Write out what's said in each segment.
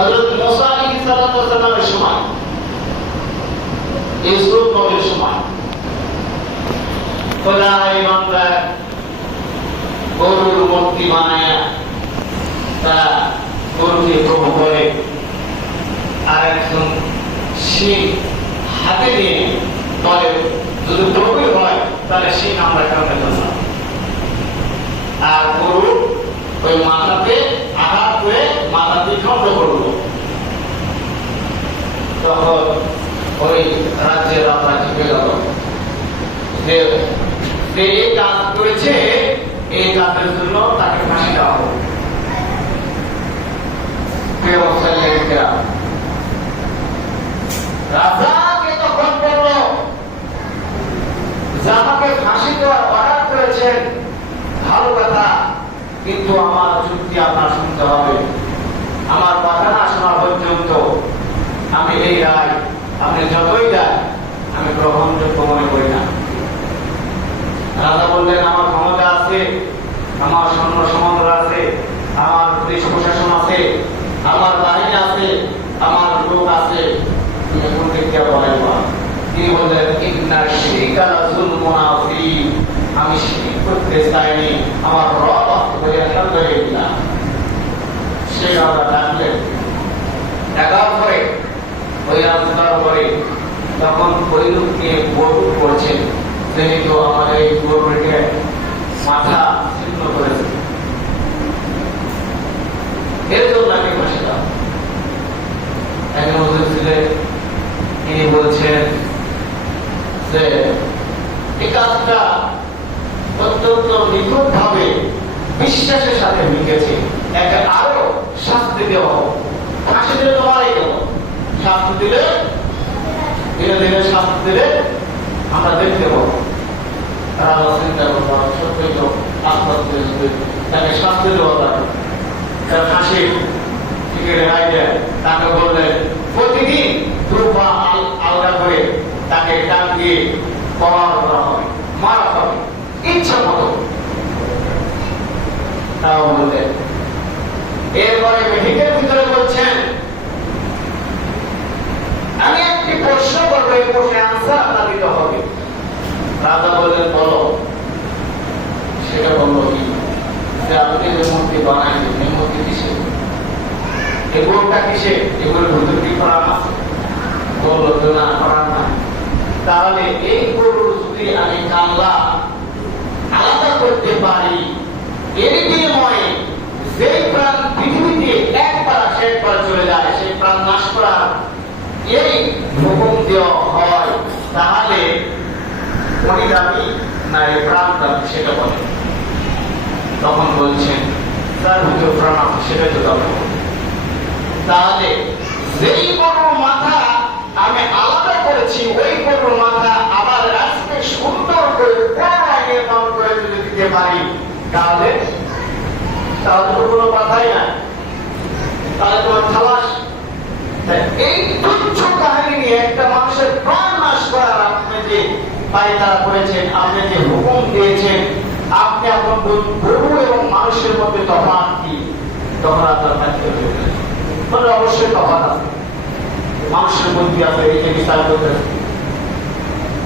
হযরত মুসা আলাইহিস সালামের সময়, ইউসুফ নবীর সময় খোদাই বান্দা গরুর মূর্তি বানায় তারা গরুকে প্রভু করে, আর একজন শিং হাতে নিয়ে বলে যদি প্রভু হয় তাহলে শিং আমরা কামড়ে ধরলাম, আর গরু ওই মাথাতে আঘাত করে মাথা দিয়ে খন্ড করবো। তখন ওই রাজ্যের রাজা চেপে গেল যে এই কাজ করেছে, এই কাজের জন্য তাকে ফাঁসি দেওয়া হবে। রাজাকে তখন বলল যে আমাকে ফাঁসি দেওয়ার অর্ডার করেছেন, ভালো কথা, কিন্তু আমার যুক্তি আপনার শুনতে হবে। আমার কথা না শোনা পর্যন্ত আমি এই রায় আপনি যতই দেয় আমি গ্রহণযোগ্য মনে করি না। রাজা বললেন আমার ক্ষমতা আছে, আমার সৈন্য সামন্ত আছে, আমার পুলিশ প্রশাসন আছে, আমার বাহিনী আছে, আমার লোক আছে, তুমি কোন দিক দিয়ে বলেন না। তিনি বললেন ইন্না শিরকা লাযুলমুন আযীম, আমি শিরক করতে চাইনি, আমার রব বলে আলহামদুলিল্লাহ। সে রাজা ডাকলেন, ডাকার পরে ওই রাজার পরে তখন ওই লোককে বড় করছেন, যেহেতু আমাদের এই গরুকে মাথা ছিন্ন করেছে, এর জন্য আমি ফাঁসি দাও। একজন হুজুর ছিলেন, তিনি বলছেন যে এই কাজটা অত্যন্ত নিখুঁত ভাবে বিশ্বাসের সাথে মিটেছে, একে আরো শাস্তি দেওয়া হোক। ফাঁসি দিলে তো মারাই গেল, শাস্তি দিলে ধীরে ধীরে শাস্তি দিলে আমরা দেখতে পাবো। রাজা চিন্তা করবো সত্যই তো আস্তে আস্তে তাকে শাস্তি দেওয়া লাগে, ফাঁসি থেকে রেহাই দেয়। তাকে বললেন প্রতিদিন দুপা আলাদা করে তাকে টান দিয়ে প্রহার করা হবে, মারা হবে ইচ্ছা মতো। তাও বললেন। এরপরে মেহিকের ভিতরে বলছেন আমি একটি প্রশ্ন করবো, এই প্রশ্নের আনসার আপনার দিতে হবে। রাজা বললেন বলো। সেটা বললো কি যে আপনি যে মূর্তি বানাইলেন এই মূর্তি কিসে, এই গরুটা কিসে, এগুলোর ভিতর কি করার আছে? বললো যে না করার না। তাহলে এই গরু যদি আমি কামলা আলাদা করতে পারি, এর বিনিময়ে যে প্রাণ পৃথিবীতে একবার শেষবার চলে যায়, সেই প্রাণ নাশ করার এই হুকুম দেওয়া হয়, তাহলে কোনটি দাবি না এই প্রাণ দাবি সেটা বলে। তখন বলছেন তার ভিতরে প্রাণ আছে সেটা তো দাবি। তাহলে যেই গরুর মাথা আমি আলাদা করেছি, ওই গরুর মাথা আবার আজকে সুন্দর করে নির্মাণ করে যদি দিতে পারি, তাহলে তাহলে তো কোনো কথাই না, তাহলে তোমার খালাস। এই তুচ্ছ কাহিনী নিয়ে একটা মানুষের প্রাণ নাশ করার আপনি যে পায়তারা করেছেন, আপনি যে হুকুম দিয়েছেন, আপনি এখন গরু এবং মানুষের মধ্যে তফাৎ কি? তখন আপনার থাকতে হবে, অবশ্যই তফাৎ আছে, মানুষের বুদ্ধি আছে, এই যে বিচার করতে,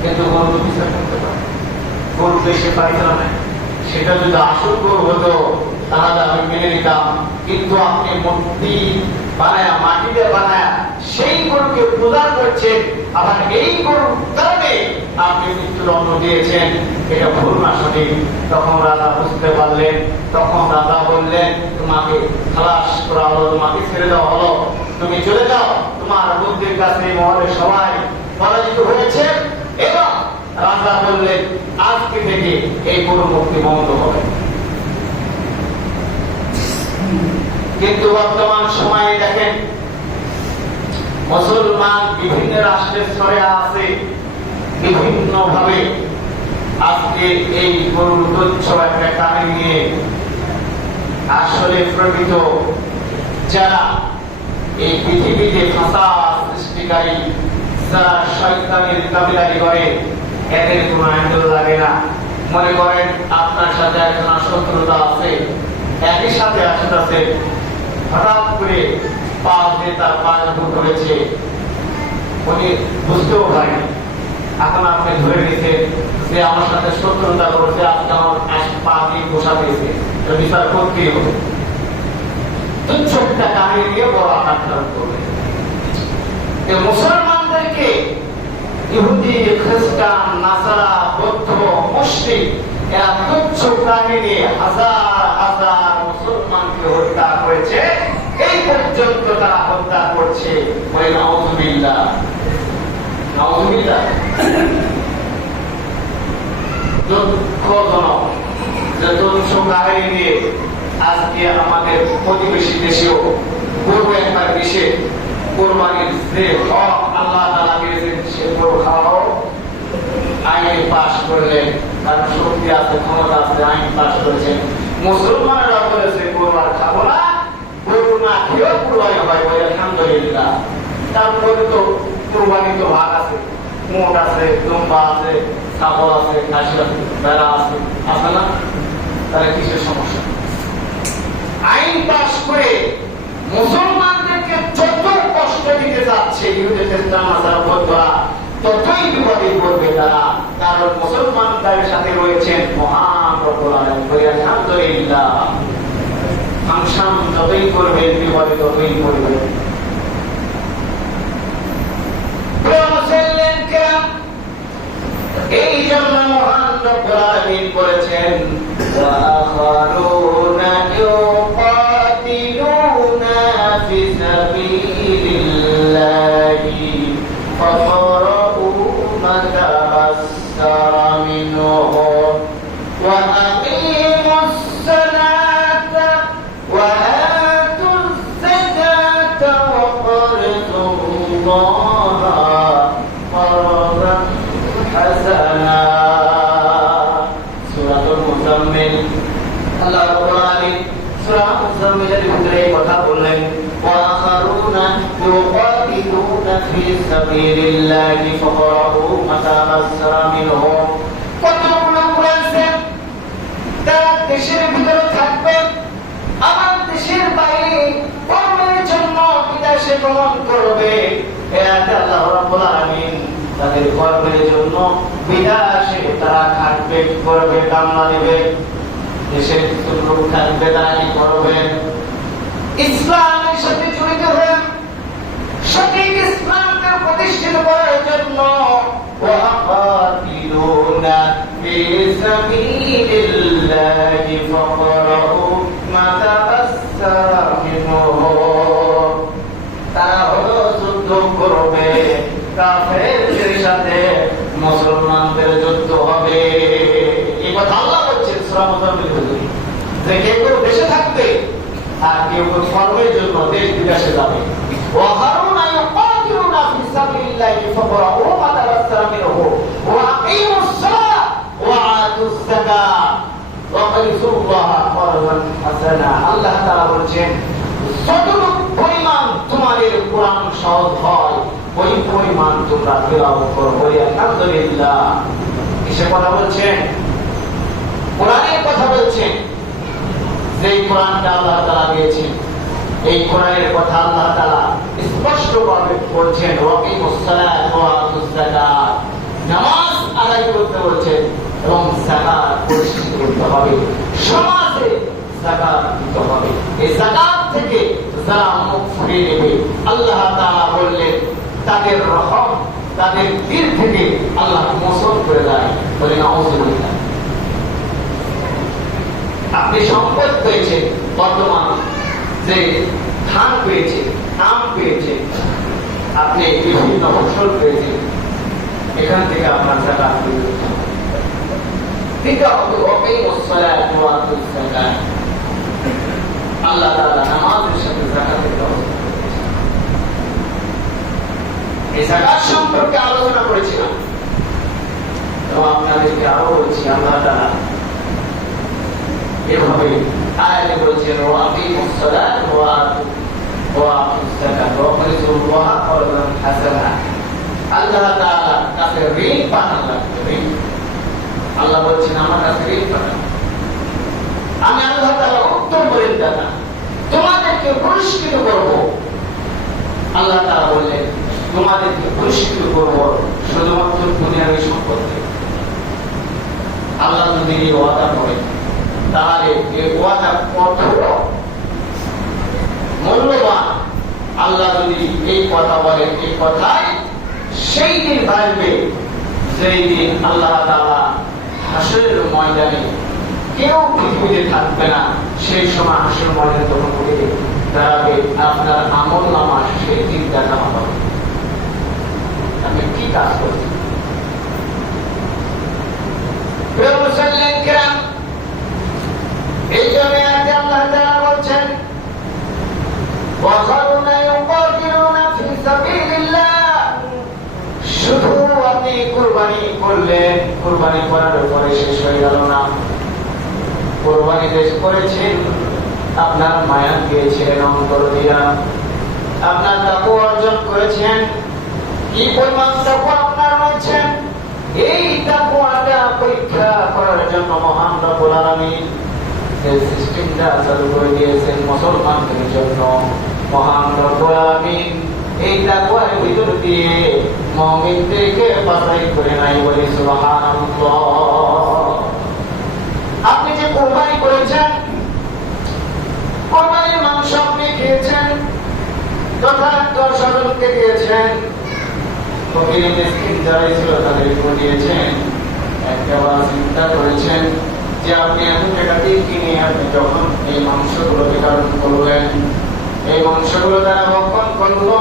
কিন্তু গরু বিচার করতে পারে, গরু দেশে পায়তারা নেয়। সেটা যদি আসল গরু হতো তাহলে আমি মেনে নিতাম, কিন্তু আপনি মূর্তি বানায় মাটি দিয়ে বানায় সেই গরুকে পূজা করছেন, আবার এই গরুর কারণে আপনি মৃত্যুদণ্ড দিয়েছেন, এটা ভুল না সঠিক। তখন রাজা বুঝতে পারলেন, তখন রাজা বললেন তোমাকে খালাস করা হলো, তোমাকে ছেড়ে দেওয়া হলো, তুমি চলে যাও, তোমার বুদ্ধির কাছে মহলে সবাই পরাজিত হয়েছে। এবং রাজা বললেন আজকে থেকে এই গরু মুক্তি বন্ধ হবে। কিন্তু বর্তমান সময়ে দেখেন মুসলমান বিভিন্ন রাষ্ট্রের স্তরে আছে, বিভিন্ন ভাবে আজকে এই গরুর তুচ্ছ একটা কাহিনী নিয়ে আসলে প্রকৃত যারা এই পৃথিবীতে ফাসাদ সৃষ্টিকারী, যারা শয়তানের কাবিলারি করে, এদের কোনো আন্দোলন লাগে না। মনে করেন আপনার সাথে একজন শত্রুতা আছে, একই সাথে আসতেছে, হঠাৎ করে পা দিয়ে তার পা ফুট হয়েছে, উনি বুঝতেও পারেনি। এখন আপনি ধরে নিয়েছেন যে আমার সাথে শত্রুতা করেছে, আজকে আমার পা দিয়ে বসা দিয়েছে, বিচার করতেই হবে। তুচ্ছটা কাহিনী নিয়ে বড় আঘাত ধারণ করবে। মুসলমানদেরকে ইহুদি, খ্রিস্টান, নাসারা, বৌদ্ধ, মুশরিক এরা তুচ্ছ কাহিনী হাজার হাজার মুসলমানকে হত্যা করেছে। এই পর্যন্ত তারা হত্যা করছে। বলে নাউযুবিল্লাহ, নাউযুবিল্লাহ। দুঃখজনক যে তুচ্ছ কাহিনী নিয়ে আজকে আমাদের প্রতিবেশী দেশেও পূর্ব একবার দেশে কোরবানির যে হক আল্লাহ তাআলা দিয়েছেন সে গরু খাওয়াও আইন পাশ করলেন, কারণ শক্তি আছে, ক্ষমতা আছে, আইন পাশ করেছেন। মুসলমানেরা বলেছে গরু আর খাবো না, গরু না খেয়েও কোরবানি হয়, বলে আলহামদুলিল্লাহ। তারপরে তো কোরবানি তো ভাগ আছে, মোট আছে, লম্বা আছে, ছাগল আছে, খাসি আছে, ভেড়া আছে, আছে না? তাহলে কিসের সমস্যা? আইন পাশ করে মুসলমানদেরকে যত কষ্ট দিতে যাচ্ছে ইহুদি, খ্রিস্টান, নাসারা, বৌদ্ধরা, ততই বিপদে পড়বে তারা। কারণ মুসলমানদের সাথে রয়েছেন মহান রব্বুল আলামিন। বলে আলহামদুলিল্লাহ। ফাংশন যতই করবেন বিপদে ততই পড়বেন। এই জন্য মহান রব্বুল আলামিন বলেছেন في سبيل الله فقرؤوا ما تيسر منه وأقيموا الصلاة وآتوا الزكاة وقرضوا الله قرضا حسنا. سورة المزمل الله رب العالمين সূরা মুজাম্মিলের ভিতরে কথা বললেন ওয়াখারুনা ইউকাতিলুনা ফি সাবিলিল্লাহি ফাকরাউ মা তায়াসসারা মিনহু। কতগুলো করেছেন তারা দেশের ভিতরে থাকবে, আমার দেশের বাইরে কর্মের জন্য বিদেশে ভ্রমণ করবে। এরা আল্লাহ রাব্বুল আলামিন তাদের কর্মের জন্য বিদেশে তারা খাটবে, করবে, কামনা দেবে। দেশের কিছু লোক থাকবে, তারা কি করবে? ইসলামের সাথে জড়িত হয়ে সঠিক ইসলামকে প্রতিষ্ঠিত করার জন্য ওয়াকাতিলুনা ফি সাবিলিল্লাহি ফাকরাউ মা তায়াসসারা মিনহু। তারা হলো যুদ্ধ করবে, কাফেরদের সাথে মুসলমানদের যুদ্ধ হবে। এই কথা আল্লাহ বলছেন সূরা মুজাম্মিল যে কেউ কেউ দেশে থাকবে আর কেউ কেউ কর্মের জন্য দেশ বিদেশে যাবে। ওয়াখারুনা ইউকাতিলুনা ফি সাবিলিল্লাহি ফাকরাউ মা তায়াসসারা মিনহু ওয়া আকিমুস সালাত ওয়া আতুস যাকাত ওয়া করিজুল্লাহা করদান হাসানা। আল্লাহ তাআলা বলেন যতটুকু পরিমাণ তোমাদের কোরআন সহজ হয় ওই পরিমাণ তোমরা তেলাওয়াত করো। বলি আলহামদুলিল্লাহ। কিসের কথা বলছেন? কোরআনের কথা বলছেন। যেই কোরআনটা আল্লাহ তাআলা দিয়েছেন, এই কোরআনের কথা আল্লাহ তাআলা স্পষ্টভাবে বলছেন ওয়াকিমুস সালাত ওয়া আতুস যাকাত। নামাজ আদায় করতে বলছেন এবং যাকাত পরিশোধ করতে হবে। সমাজে যাকাত দিতে হবে। এই যাকাত থেকে যারা মুখ ফিরিয়ে নেবে আল্লাহ তাআলা বললেন তাদের রহম, তাদের দিল থেকে আল্লাহ মোচন করে দেয়। বলে নাউযুবিল্লাহ। আপনি সম্পদ পেয়েছেন, বর্তমান যে ধান পেয়েছেন, আম পেয়েছেন, আপনি বিভিন্ন ফসল পেয়েছেন, এখান থেকে আপনার যাকাত দিতে হবে। ওয়াকিমুস সালাত ওয়া আতুস যাকাত। আল্লাহ তাআলা নামাজের সাথে যাকাতের কথা এই যাকাত সম্পর্কে আলোচনা করেছিলাম এবং আপনাদেরকে আরো বলছি আল্লাহ তাআলা এভাবে আয়াতে বলছেন ওয়াকিমুস সালাত ওয়া আতুস যাকাত ওয়া করিজুল্লাহা করদান হাসানা। আল্লাহ তাআলার কাছে ঋণ পাঠান লাগবে। ঋণ আল্লাহ বলছেন আমার কাছে ঋণ পাঠান। আমি আল্লাহ তাআলা উত্তম ঋণদাতা, তোমাদেরকে পুরস্কৃত করব আল্লাহ তাআলা বললেন তোমাদেরকে পুরস্কৃত করব শুধুমাত্র দুনিয়ার সম্পত্তি। আল্লাহ যদি এই ওয়াদা করেন তাহলে এই ওয়াদা কত মূল্যবান। আল্লাহ যদি এই কথা বলেন, এই কথাই সেই দিন আসবে যেই দিন আল্লাহ তাআলা হাসরের ময়দানে কেউ পৃথিবীতে থাকবে না। সেই সময় হাসরের ময়দানে তখন উঠে দাঁড়াবে আপনার আমল নামা, সেই দিন দেখা হবে আপনি কি কাজ করছেন। এই জন্য আল্লাহ তাআলা বলছেন শুধু আপনি কুরবানি করলেন, কুরবানি করার পরে শেষ হয়ে গেল না। কুরবানি যে করেছেন আপনার মায়া দিয়েছিলেন অন্তর দিয়া, আপনার তাকওয়া অর্জন করেছেন। কি পরিমাণ তাকওয়া আপনার রয়েছে, এই তাকওয়াটা পরীক্ষা করার জন্য মহান রব্বুল আলামিন এই সিস্টেমটা চালু করে দিয়েছেন মুসলমানদের জন্য। মহান রব্বুল আলামিন এই তাকওয়ার ভিতর দিয়ে মুমিনদেরকে বাছাই করে নাই, বলি সুবহানাল্লাহ। আপনি যে কুরবানি করেছেন, কুরবানির মাংস আপনি খেয়েছেন, যথার্থ স্বজনকে দিয়েছেন, ফকির মিসকিন যারা ছিল তাদেরকে দিয়েছেন। একবার চিন্তা করেছেন যে আপনি এত টাকা দিয়ে কিনে আপনি যখন এই মাংসগুলো বিতরণ করবেন, এই মাংসগুলো তারা ভক্ষণ করলো,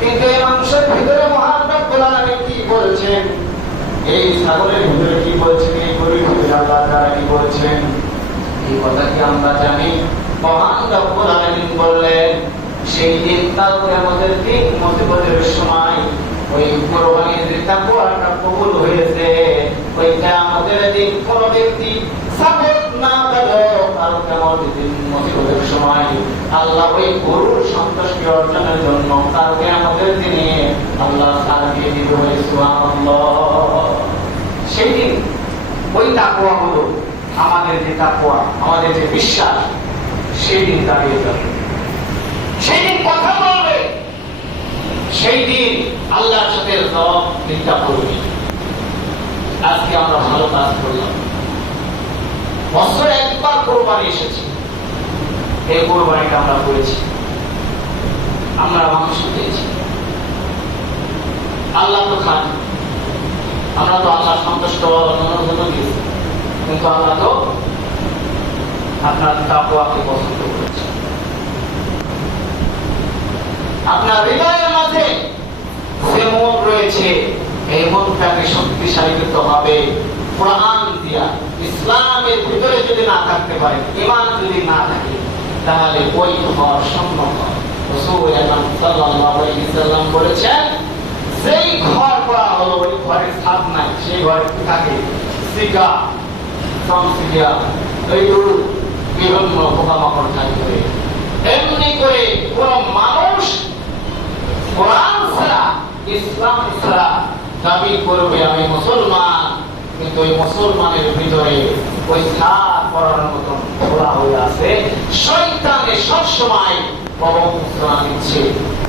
কিন্তু এই মাংসের ভিতরে মহান রব্বুল আলামিন কি বলছেন, এই ছাগলের ভিতরে কি বলছেন, এই গরুর ভিতরে আল্লাহ তাআলা কি বলছেন, এই কথা কি আমরা জানি? মহান রব্বুল আলামিন বললেন সেই দিন কাল কিয়ামতের দিন মুসিবতের সময় ওই কুরবানির যে তাকওয়াটা কবুল হয়েছে, ওই কিয়ামতের দিন কোন ব্যক্তি সাবত না পেল, কাল কিয়ামতের দিন মুসিবতের সময় আল্লাহ ওই গরুর সন্তুষ্টি অর্জনের জন্য কাল কিয়ামতের দিনে আল্লাহ সারিয়ে দিবে। সুবহানাল্লাহ। সেই দিন ওই তাকওয়া হলো আমাদের যে তাকওয়া, আমাদের যে বিশ্বাস, সেই দিন দাঁড়িয়ে যাবে, সেই দিন কথা বলবে, সেই দিন আল্লাহর সাথে জবাব দিতে করবে। আজকে আমরা ভালো কাজ করলাম, বছরে একবার কোরবানি এসেছে, এই কোরবানিটা আমরা করেছি, আমরা মাংস পেয়েছি। আল্লাহ তো খান, আমরা তো আল্লাহ সন্তুষ্ট অনুভূত দিয়েছি, কিন্তু আল্লাহ তো আপনার তাকওয়াকে পছন্দ করেছে। আপনার হৃদয়ের মাঝে যে মন রয়েছে, এই মনটাকে শক্তিশালী করতে হবে কোরআন দিয়া। ইসলামের ভিতরে যদি না থাকতে পারে, ঈমান যদি না থাকে, তাহলে ওই ঘর শূন্য ঘর। রাসূল আকরাম সাল্লাল্লাহু আলাইহি সাল্লাম বলেছেন যেই ঘর করা হলো ওই ঘরের ছাদ নাই, সেই ঘরে কি থাকে? সিকা, সামসিয়া, এইগুলো বিভিন্ন পোকামাকড় থাকবে। এমনি করে কোন মানুষ কোরআন ছাড়া, ইসলাম ছাড়া দাবি করবে আমি মুসলমান, কিন্তু ওই মুসলমানের ভিতরে ওই ছাদ পড়ার মতন খোলা হয়ে আছে। শয়তানে সবসময় প্রবঞ্চনা দিচ্ছে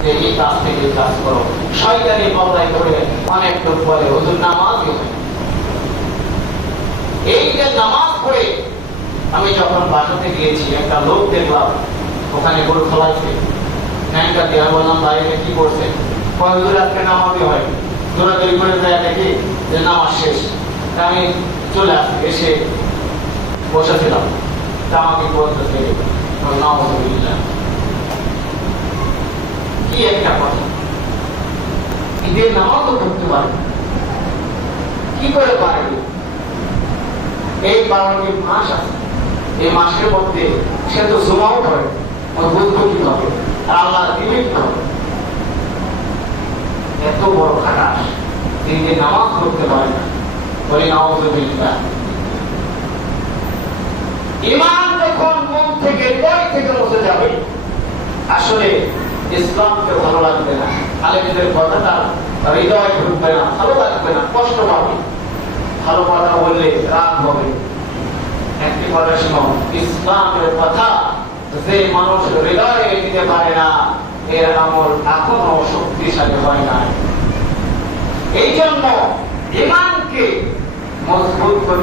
যে এই কাজ থেকে কাজ করো। শয়তানি বদলাই করে অনেক লোক বলে হুজুর নামাজই হয়। এই যে নামাজ পড়ে আমি যখন বাসাতে গিয়েছি, একটা লোক দেখলাম ওখানে গরু খোলাইছে, ন্যাংটা দেওয়া। বললাম ভাই কি করছে? হুজুর আজকে নামাজই হয়। দৌড়াদৌড়ি করে যায় দেখি যে নামাজ শেষ। আমি চলে আসি, এসে বসেছিলাম, তা আমাকে বলতেছে নাউযুবিল্লাহ। কি একটা কথা, ঈদের নামাজও পড়তে পারে, কি করে পারে? এই 12টি মাস আছে, এই মাসের মধ্যে সে তো জুমাও করে, বুঝবো কি হবে, আর আল্লাহ দিবে কি হবে? এত বড় খাটাস, তিনি নামাজ পড়তে পারে না, বলে নাউযুবিল্লাহ। ঈমান যখন মন থেকে, হৃদয় থেকে মুছে যাবে, আসলে ইসলামকে ভালো লাগবে না, আলেমদের কথাটা হৃদয় ঢুকবে না, ভালো লাগবে না, কষ্ট পাবে। ভালো কথা বললে রাগ হবে। একটি কথা শোনো, ইসলামের কথা যে মানুষ হৃদয়ে নিতে পারে না, এর আমল এখনো শক্তিশালী হয় না। এই জন্য ইমানকে মজবুত